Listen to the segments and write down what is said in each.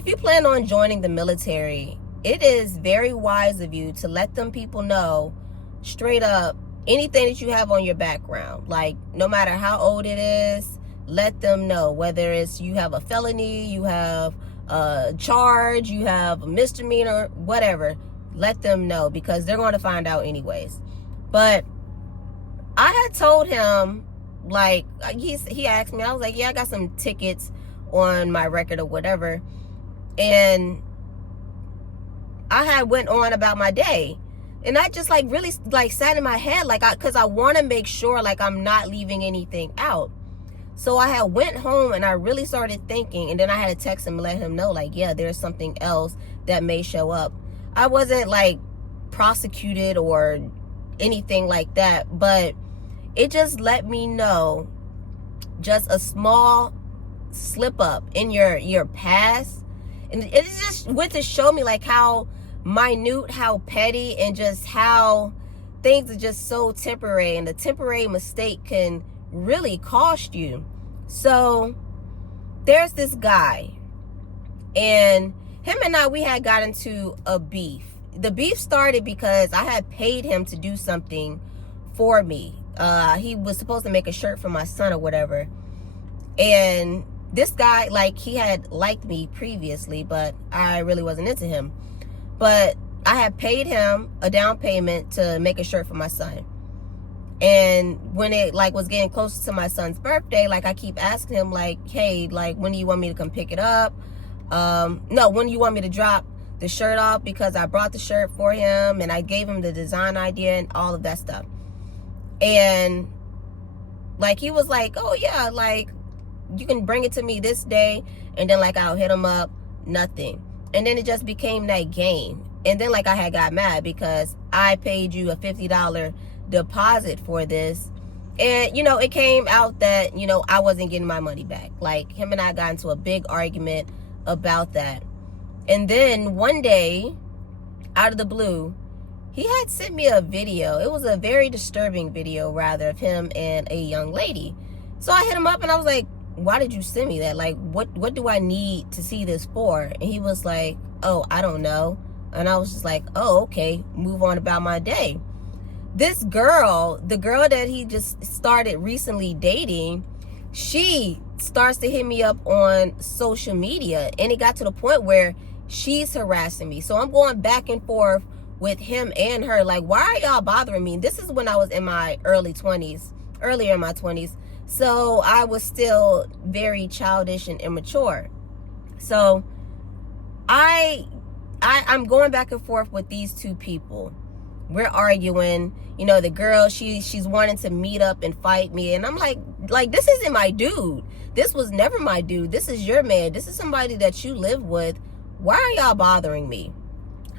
if you plan on joining the military, it is very wise of you to let them people know straight up anything that you have on your background. Like, no matter how old it is, let them know. Whether it's you have a felony, you have a charge, you have a misdemeanor, whatever, let them know, because they're going to find out anyways. But I had told him, like, he asked me, I was like, yeah, I got some tickets on my record or whatever. And I had went on about my day. And I just like really like sat in my head, like, because I want to make sure like I'm not leaving anything out. So I had went home and I really started thinking, and then I had to text him and let him know, like, yeah, there's something else that may show up. I wasn't like prosecuted or anything like that, but it just let me know just a small slip up in your past. And it just went to show me like how minute, how petty, and just how things are just so temporary, and the temporary mistake can really cost you. So there's this guy, and him and I, we had got into a beef. The beef started because I had paid him to do something for me. He was supposed to make a shirt for my son or whatever, and this guy, like, he had liked me previously, but I really wasn't into him. But I had paid him a down payment to make a shirt for my son. And when it like was getting closer to my son's birthday, like, I keep asking him, like, hey, like, when do you want me to come pick it up? No, when do you want me to drop the shirt off? Because I brought the shirt for him and I gave him the design idea and all of that stuff. And like, he was like, oh yeah, like, you can bring it to me this day. And then like, I'll hit him up, nothing. And then it just became that game. And then like, I had got mad because I paid you a $50 deposit for this. And, you know, it came out that, you know, I wasn't getting my money back. Like, him and I got into a big argument about that. And then one day, out of the blue, he had sent me a video. It was a very disturbing video, rather, of him and a young lady. So I hit him up and I was like, why did you send me that? Like, what do I need to see this for? And he was like, oh, I don't know. And I was just like, oh, okay, move on about my day. This girl, the girl that he just started recently dating, she starts to hit me up on social media, and it got to the point where she's harassing me. So I'm going back and forth with him and her, like, why are y'all bothering me? This is when I was in my earlier in my 20s. So I was still very childish and immature. So I'm going back and forth with these two people. We're arguing. You know, the girl, she's wanting to meet up and fight me. And I'm like, this isn't my dude. This was never my dude. This is your man. This is somebody that you live with. Why are y'all bothering me?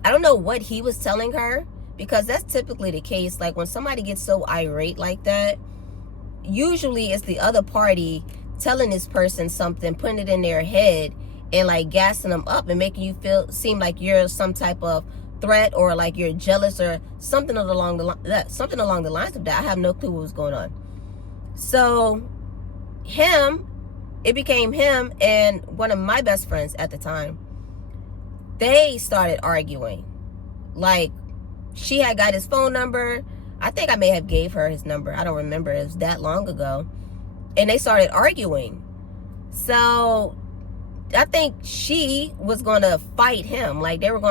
I don't know what he was telling her, because that's typically the case. Like, when somebody gets so irate like that, usually it's the other party telling this person something, putting it in their head, and like gassing them up and making you seem like you're some type of threat, or like you're jealous, or something along the lines of that. I have no clue what was going on. So it became him and one of my best friends at the time. They started arguing. Like, she had got his phone number. I think I may have gave her his number. I don't remember. It was that long ago. And they started arguing. So I think she was going to fight him. Like, it was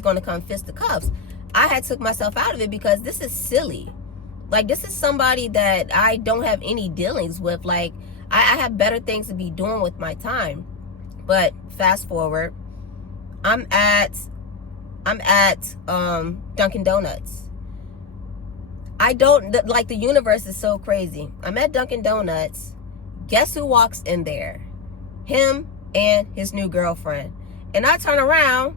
going to come fisticuffs. I had took myself out of it because this is silly. Like, this is somebody that I don't have any dealings with. Like, I have better things to be doing with my time. But fast forward, I'm at Dunkin' Donuts. The universe is so crazy. I'm at Dunkin' Donuts. Guess who walks in there? Him and his new girlfriend. And I turn around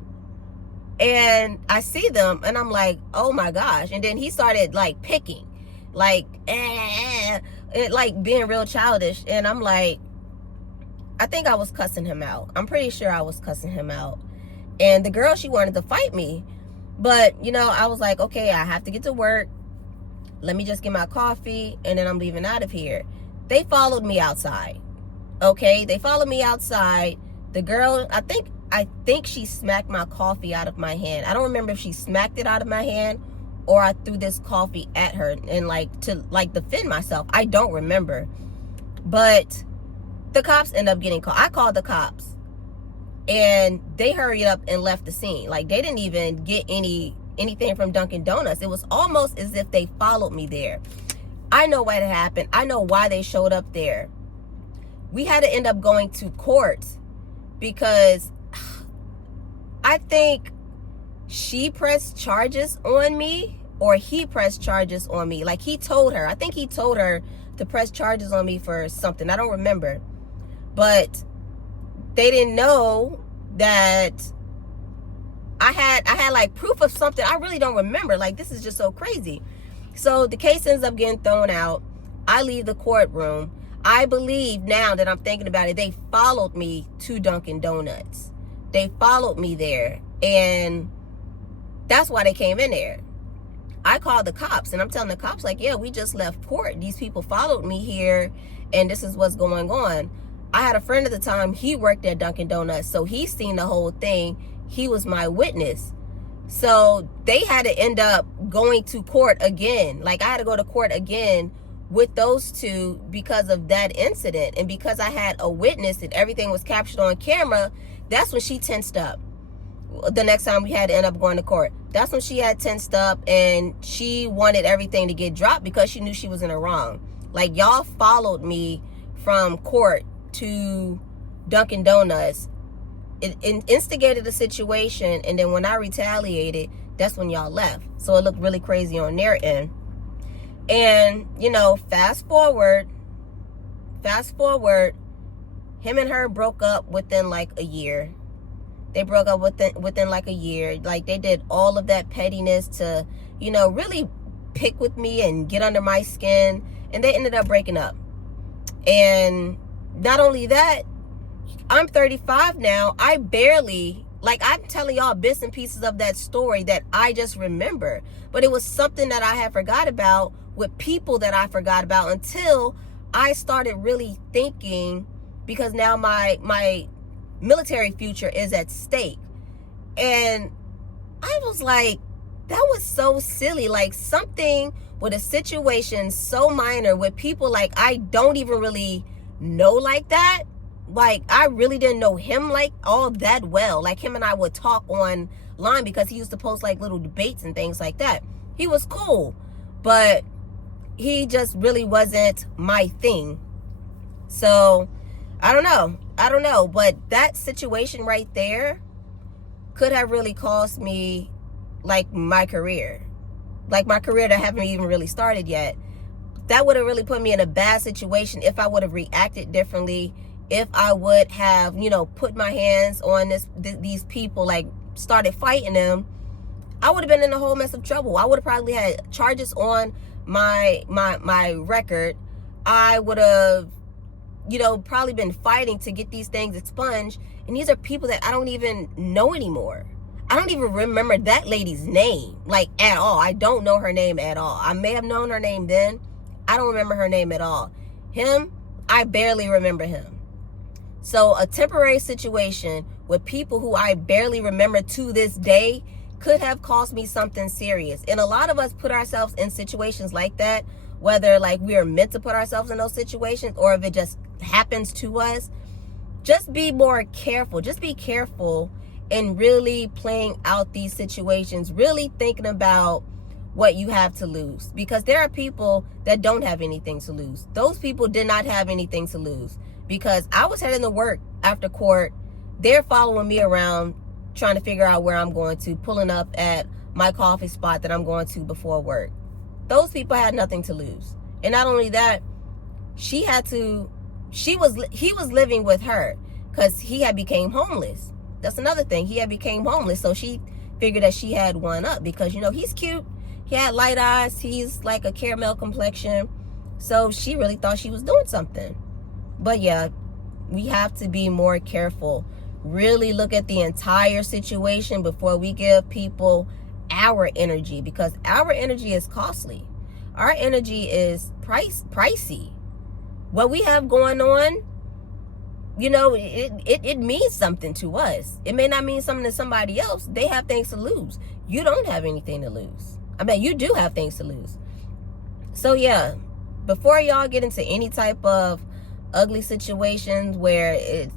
and I see them and I'm like, oh my gosh. And then he started like picking, like, like being real childish. And I'm like, I think I was cussing him out. I'm pretty sure I was cussing him out. And the girl, she wanted to fight me. But, you know, I was like, okay, I have to get to work. Let me just get my coffee and then I'm leaving out of here. They followed me outside. Okay, they followed me outside. The girl, I think I think she smacked my coffee out of my hand. I don't remember if she smacked it out of my hand or I threw this coffee at her and like to like defend myself. I don't remember. But the cops end up getting called. I called the cops and they hurried up and left the scene. Like they didn't even get anything from Dunkin' Donuts. It was almost as if they followed me there. I know what happened. I know why they showed up there. We had to end up going to court because I think she pressed charges on me or he pressed charges on me. Like he told her, I think he told her to press charges on me for something. I don't remember. But they didn't know that I had like proof of something. I really don't remember. Like this is just so crazy. So the case ends up getting thrown out. I leave the courtroom. I believe now that I'm thinking about it, they followed me to Dunkin' Donuts. They followed me there. And that's why they came in there. I called the cops and I'm telling the cops like, yeah, we just left court. These people followed me here and this is what's going on. I had a friend at the time. He worked at Dunkin' Donuts. So he's seen the whole thing. He was my witness. So they had to end up going to court again. Like I had to go to court again with those two because of that incident. And because I had a witness and everything was captured on camera, that's when she tensed up. The next time we had to end up going to court, that's when she had tensed up and she wanted everything to get dropped because she knew she was in the wrong. Like y'all followed me from court to Dunkin' Donuts. It instigated a situation, and then when I retaliated, that's when y'all left. So it looked really crazy on their end. And you know, fast forward, him and her broke up within like a year. They broke up within like a year. Like they did all of that pettiness to, you know, really pick with me and get under my skin, and they ended up breaking up. And not only that, I'm 35 now. I barely, like I'm telling y'all bits and pieces of that story that I just remember. But it was something that I had forgot about with people that I forgot about until I started really thinking, because now my military future is at stake. And I was like, that was so silly. Like something with a situation so minor with people like I don't even really know like that. Like I really didn't know him like all that well. Like him and I would talk online because he used to post like little debates and things like that. He was cool, but he just really wasn't my thing. So I don't know, but that situation right there could have really cost me like my career that haven't even really started yet. That would have really put me in a bad situation if I would have reacted differently, if I would have, you know, put my hands on these people, like started fighting them. I would have been in a whole mess of trouble. I would have probably had charges on my record. I would have, you know, probably been fighting to get these things expunged. And these are people that I don't even know anymore. I don't even remember that lady's name, like at all. I don't know her name at all. I may have known her name then. I don't remember her name at all. Him, I barely remember him. So a temporary situation with people who I barely remember to this day could have cost me something serious. And a lot of us put ourselves in situations like that, whether like we are meant to put ourselves in those situations or if it just happens to us. Just be more careful. Just be careful in really playing out these situations, really thinking about what you have to lose. Because there are people that don't have anything to lose. Those people did not have anything to lose. Because I was heading to work after court. They're following me around, trying to figure out where I'm going to, pulling up at my coffee spot that I'm going to before work. Those people had nothing to lose. And not only that, he was living with her because he had became homeless. That's another thing. He had became homeless. So she figured that she had one up because, you know, he's cute. He had light eyes. He's like a caramel complexion. So she really thought she was doing something. But yeah, we have to be more careful. Really look at the entire situation before we give people our energy, because our energy is costly. Our energy is pricey. What we have going on, you know, it means something to us. It may not mean something to somebody else. They have things to lose. You don't have anything to lose. I mean, you do have things to lose. So yeah, before y'all get into any type of ugly situations where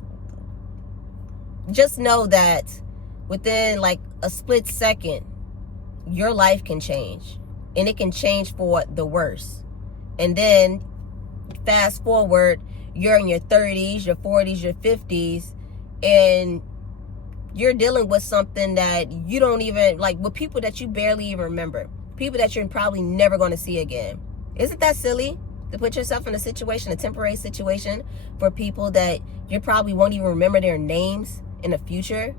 just know that within like a split second, your life can change, and it can change for the worse. And then fast forward, you're in your 30s, your 40s, your 50s, and you're dealing with something that you don't even, like, with people that you barely even remember, people that you're probably never going to see again. Isn't that silly to put yourself in a situation, a temporary situation, for people that you probably won't even remember their names in the future?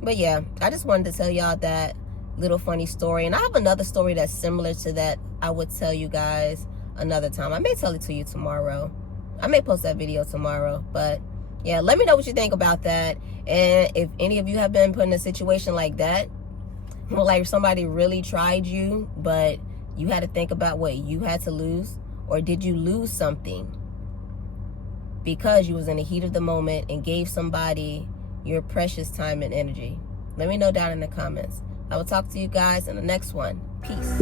But yeah, I just wanted to tell y'all that little funny story. And I have another story that's similar to that. I would tell you guys another time. I may tell it to you tomorrow. I may post that video tomorrow. But yeah, let me know what you think about that. And if any of you have been put in a situation like that, like somebody really tried you, but you had to think about what you had to lose, or did you lose something because you was in the heat of the moment and gave somebody your precious time and energy? Let me know down in the comments. I will talk to you guys in the next one. Peace.